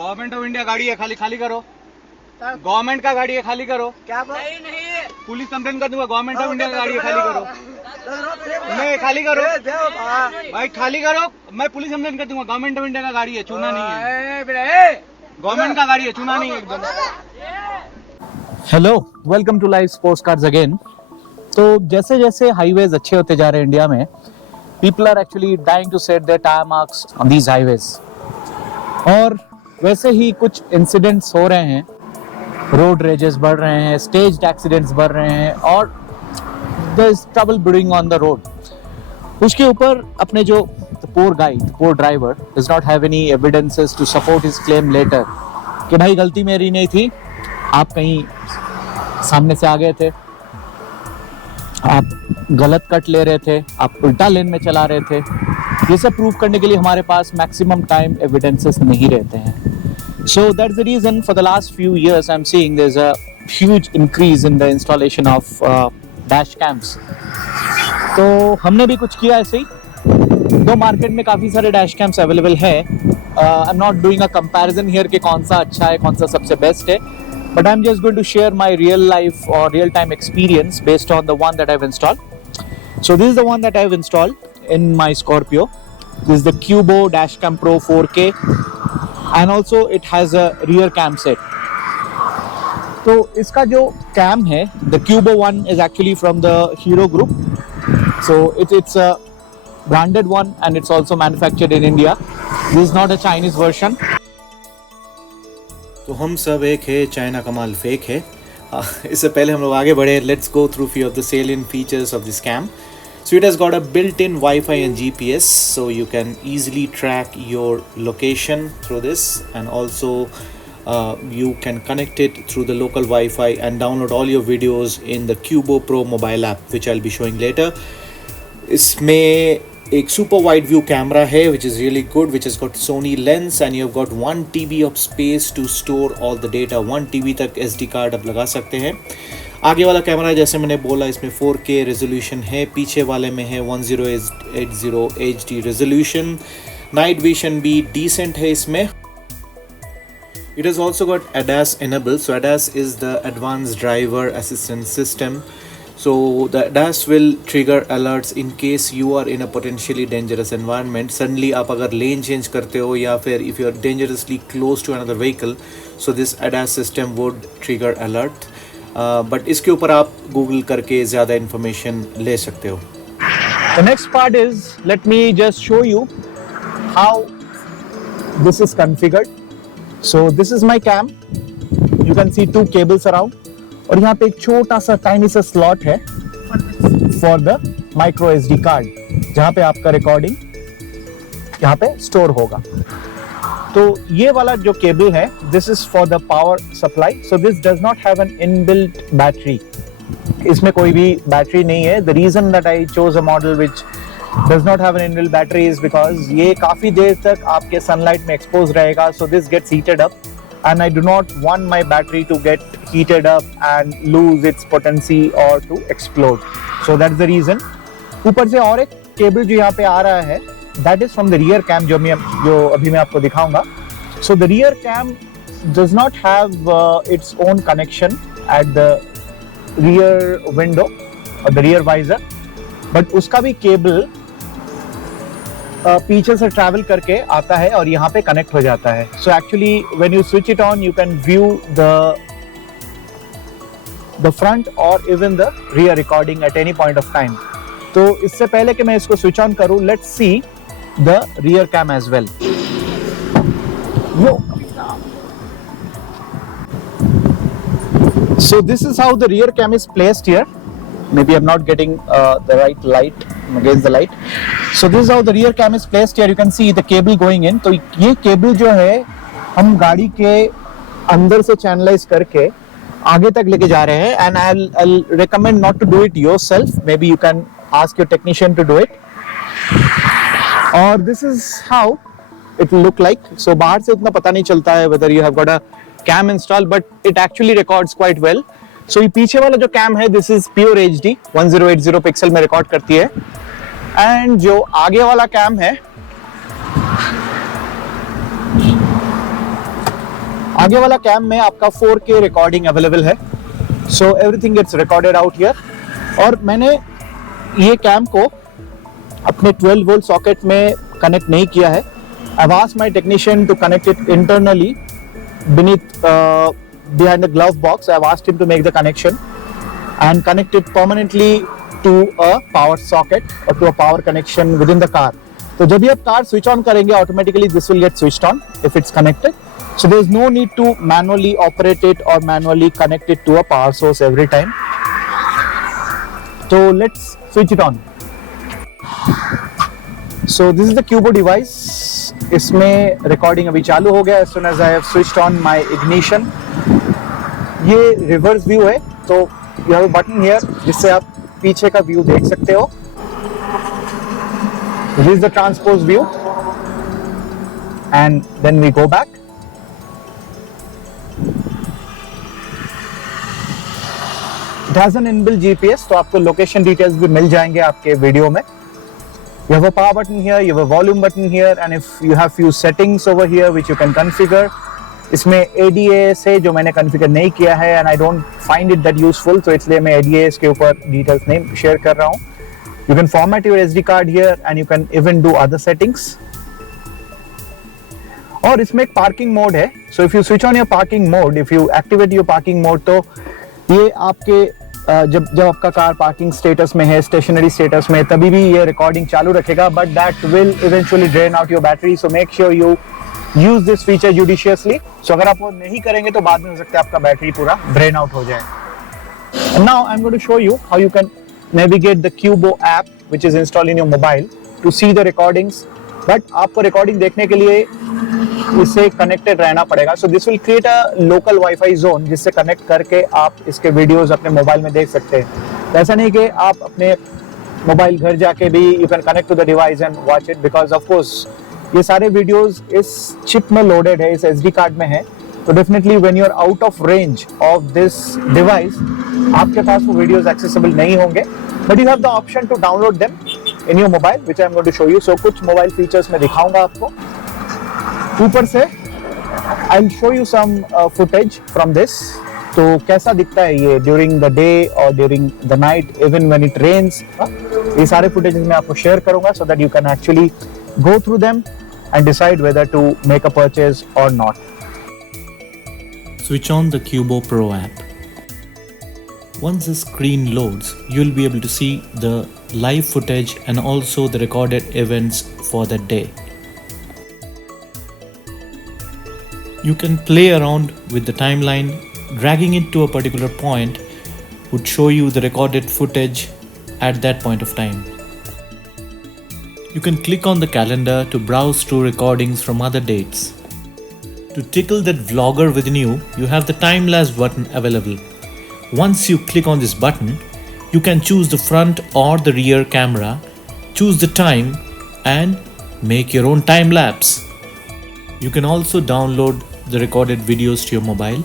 Government of India गाड़ी है, खाली खाली करो। गवर्नमेंट का गाड़ी है, खाली करो। क्या नहीं पुलिस कंप्लेन कर दूंगा। गवर्नमेंट ऑफ इंडिया का गाड़ी है, खाली करो। नहीं खाली करो भाई, खाली करो। मैं पुलिस कंप्लेन कर दूंगा। गवर्नमेंट ऑफ इंडिया का गाड़ी है, चूना नहीं है। गवर्नमेंट का गाड़ी है, चूना नहीं है एकदम। Hello, welcome to live sports cars again. तो जैसे जैसे हाईवेज अच्छे होते जा रहे हैं इंडिया में, people are actually dying to set their tyre marks on these highways. और वैसे ही कुछ इंसिडेंट्स हो रहे हैं, रोड रेजेस बढ़ रहे हैं, स्टेज्ड एक्सीडेंट्स बढ़ रहे हैं और there is trouble brewing on the road. उसके ऊपर अपने जो poor guy, the poor driver does not have any evidences to support his claim later कि भाई गलती मेरी नहीं थी, आप कहीं सामने से आ गए थे, आप गलत कट ले रहे थे, आप उल्टा लेन में चला रहे थे। ये सब प्रूव करने के लिए हमारे पास मैक्सिमम टाइम एविडेंसेस नहीं रहते हैं। So that's the reason for the last few years I'm seeing there's a huge increase in the installation of dash cams. तो हमने भी कुछ किया ऐसे ही। दो मार्केट में काफ़ी सारे डैश कैम्स अवेलेबल है। I am not doing a comparison here कि कौन सा अच्छा है, कौन सा सबसे बेस्ट है, but I am just going to share my real life और real time experience based on the one that I have installed. So this is the one that I have installed in my Scorpio. This is the QUBO Dashcam Pro 4K and also it has a rear cam set. तो इसका जो cam है, the QUBO one is actually from the Hero group. So it's a branded one and it's also manufactured in India. This is not a Chinese version. तो हम सब एक है, China का माल फेक है। इससे पहले हम लोग आगे बढ़े, let's go through few of the salient features of this cam. So it has got a built-in Wi-Fi and GPS, so you can easily track your location through this, and also you can connect it through the local Wi-Fi and download all your videos in the QUBO Pro mobile app, which I'll be showing later. इसमें एक super wide view camera है, which is really good, which has got Sony lens and you've got 1 TB of space to store all the data. 1 TB तक SD card आप लगा सकते हैं। आगे वाला कैमरा जैसे मैंने बोला इसमें 4K रेजोल्यूशन है, पीछे वाले में है 1080 HD रेजोल्यूशन। नाइट विजन भी डिसेंट है इसमें। It has also got ADAS enabled. So ADAS is the Advanced Driver Assistance System. So the ADAS will trigger alerts in case you are in a potentially dangerous environment. Suddenly आप अगर lane change करते हो या फिर if you are dangerously close to another vehicle, so this ADAS system would trigger alert. But इसके ऊपर आप Google करके ज़्यादा information ले सकते हो। The next part is, let me just show you how this is configured. So this is my cam. You can see 2 cables around. और यहाँ पे एक छोटा सा टाइनी सा स्लॉट है for the micro SD card, जहाँ पे आपका रिकॉर्डिंग यहाँ पे स्टोर होगा। तो ये वाला जो केबल है, this is for the power supply. So this does not have an inbuilt battery. इसमें कोई भी बैटरी नहीं है। The reason that I chose a model which does not have an inbuilt battery is because ये काफी देर तक आपके सनलाइट में एक्सपोज रहेगा। So this gets heated up and I do not want my battery to get heated up and lose its potency or to explode. So that's the reason. ऊपर से और एक केबल जो यहाँ पे आ रहा है, that is from the rear cam जो अभी मैं आपको दिखाऊंगा. So the rear cam does not have its own connection at the rear window or the rear visor, but उसका भी केबल पीछे से ट्रैवल करके आता है और यहाँ पे कनेक्ट हो जाता है. So actually when you switch it on, you can view the front और even the rear recording at any point of time. तो इससे पहले कि मैं इसको स्विच ऑन करूँ, let's see the rear cam as well. So this is how the rear cam is placed here. Maybe I'm not getting the right light against the light. So this is how the rear cam is placed here. You can see the cable going in. तो ये cable जो है हम गाड़ी के अंदर से channelise करके आगे तक लेके जा रहे हैं. And I'll recommend not to do it yourself. Maybe you can ask your technician to do it. और this is how it will look like. So बाहर से उतना पता नहीं चलता है whether you have got a cam installed, but it actually records quite well. So ये पीछे वाला जो कैम है, this is pure HD 1080 pixel में रिकॉर्ड करती है. एंड जो आगे वाला कैम है, आगे वाला कैम में आपका 4K रिकॉर्डिंग अवेलेबल है, so everything gets recorded out here. और मैंने ये कैम को अपने 12 वोल्ट सॉकेट में कनेक्ट नहीं किया है। I've asked my technician to connect it internally behind the glove box. I've asked him to make the connection and connect it permanently to a power socket or to a power connection within the car. तो जब भी आप car switch on करेंगे, automatically this will get switched on if it's connected. So there is no need to manually operate it or manually connect it to a power source every time. So let's switch it on. So this is the QUBO device. इसमें recording अभी चालू हो गया। As soon as I have switched on my ignition, ये reverse view है, तो you have a button here जिससे आप पीछे का व्यू देख सकते हो। This is the transpose view, and then we go back. It has an inbuilt GPS, तो आपको लोकेशन डिटेल्स भी मिल जाएंगे आपके वीडियो में। You have a power button here, you have a volume button here, and if you have few settings over here which you can configure. इसमें ADAS है जो मैंने कॉन्फ़िगर नहीं किया है, and I don't find it that useful, तो इसलिए मैं ADAS के ऊपर डिटेल्स नहीं शेयर कर रहा हूँ। You can format your SD card here, and you can even do other settings. और इसमें एक पार्किंग मोड है, so if you switch on your parking mode, if you activate your parking mode, तो ये आपके जब आपका कार पार्किंग स्टेटस में है, स्टेशनरी स्टेटस में, तभी भी ये रिकॉर्डिंग चालू रखेगा, but that will eventually drain out your battery, so make sure you use this feature judiciously. So अगर आप वो नहीं करेंगे तो बाद में हो सकता है आपका बैटरी पूरा ड्रेन आउट हो जाए। And now I'm going to show you how you can navigate the QUBO app which is installed in your mobile to see the recordings, but आपको रिकॉर्डिंग देखने के लिए इससे कनेक्टेड रहना पड़ेगा। So this will create a local wifi zone जिससे connect करके आप इसके वीडियोस अपने मोबाइल में देख सकते हैं। ऐसा नहीं कि आप अपने मोबाइल घर जाके भी you can connect to the device and watch it, because of course ये सारे वीडियोस इस चिप में लोडेड है, इस SD कार्ड में है, तो definitely when you are out of range of this device आपके पास वो वीडियोस एक्सेसिबल नहीं होंगे, but you have the option to download them in your mobile which I am going to show you. So कुछ mobile features मैं दिखाऊंगा आपको। ऊपर से I will show you some footage from this, तो कैसा दिखता है ये ड्यूरिंग द डे और during the night, even when it rains. ये सारे फुटेजेस मैं आपको शेयर करूंगा so that you can actually go through them and decide whether to make a purchase or not. Switch on the QUBO Pro app. Once the screen loads, you'll be able to see the live footage and also the recorded events for the day. You can play around with the timeline. Dragging it to a particular point would show you the recorded footage at that point of time. You can click on the calendar to browse through recordings from other dates. To tickle that vlogger within you, you have the time lapse button available. Once you click on this button, you can choose the front or the rear camera, choose the time and make your own time lapse. You can also download the recorded videos to your mobile.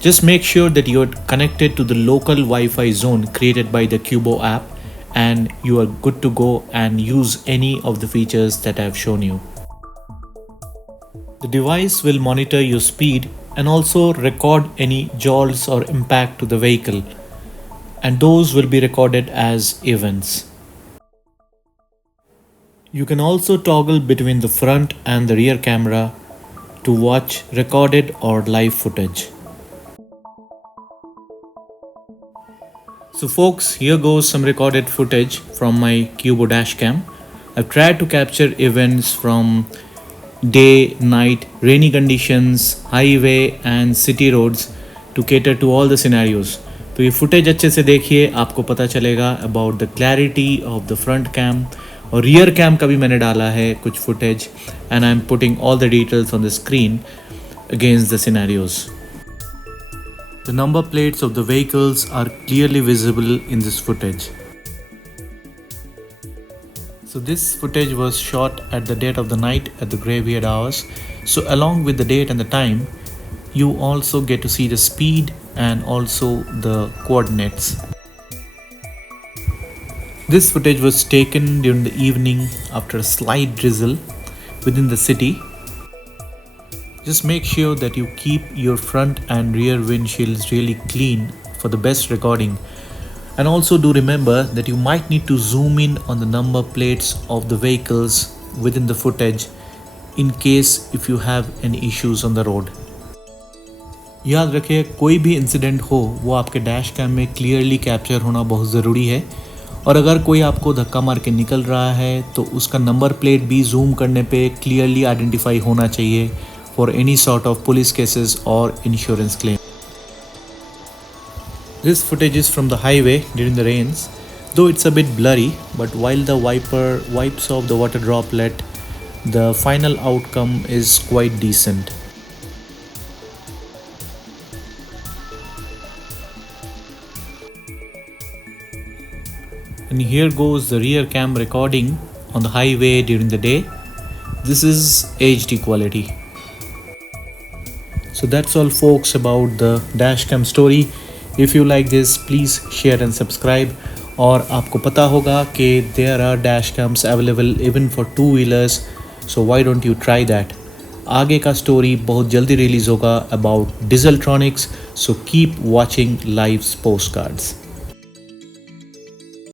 Just make sure that you are connected to the local Wi-Fi zone created by the QUBO app and you are good to go and use any of the features that I have shown you. The device will monitor your speed and also record any jolts or impact to the vehicle, and those will be recorded as events. You can also toggle between the front and the rear camera to watch recorded or live footage. So folks, here goes some recorded footage from my QUBO Dashcam. I've tried to capture events from day, night, rainy conditions, highway and city roads to cater to all the scenarios. तो ये footage अच्छे से देखिए, आपको पता चलेगा about the clarity of the front cam. और rear cam का भी मैंने डाला है कुछ footage and I'm putting all the details on the screen against the scenarios. The number plates of the vehicles are clearly visible in this footage. So this footage was shot at the dead of the night at the graveyard hours. So along with the date and the time, you also get to see the speed and also the coordinates. This footage was taken during the evening after a slight drizzle within the city. Just make sure that you keep your front and rear windshields really clean for the best recording. And also do remember that you might need to zoom in on the number plates of the vehicles within the footage in case if you have any issues on the road. याद रखिए कोई भी incident हो वो आपके dash cam में clearly capture होना बहुत ज़रूरी है, और अगर कोई आपको धक्का मार के निकल रहा है तो उसका नंबर प्लेट भी जूम करने पे क्लियरली आइडेंटिफाई होना चाहिए for any sort of police cases और insurance claim. This footage is from the highway during the rains, though it's a bit blurry, but while the wiper wipes off the water droplet, the final outcome is quite decent. And here goes the rear cam recording on the highway during the day. This is HD quality. So that's all folks about the dashcam story. If you like this, please share and subscribe. और आपको पता होगा कि there are dashcams available even for two-wheelers, so why don't you try that? आगे का story बहुत जल्दी release होगा about dieseltronics, so keep watching Live's postcards.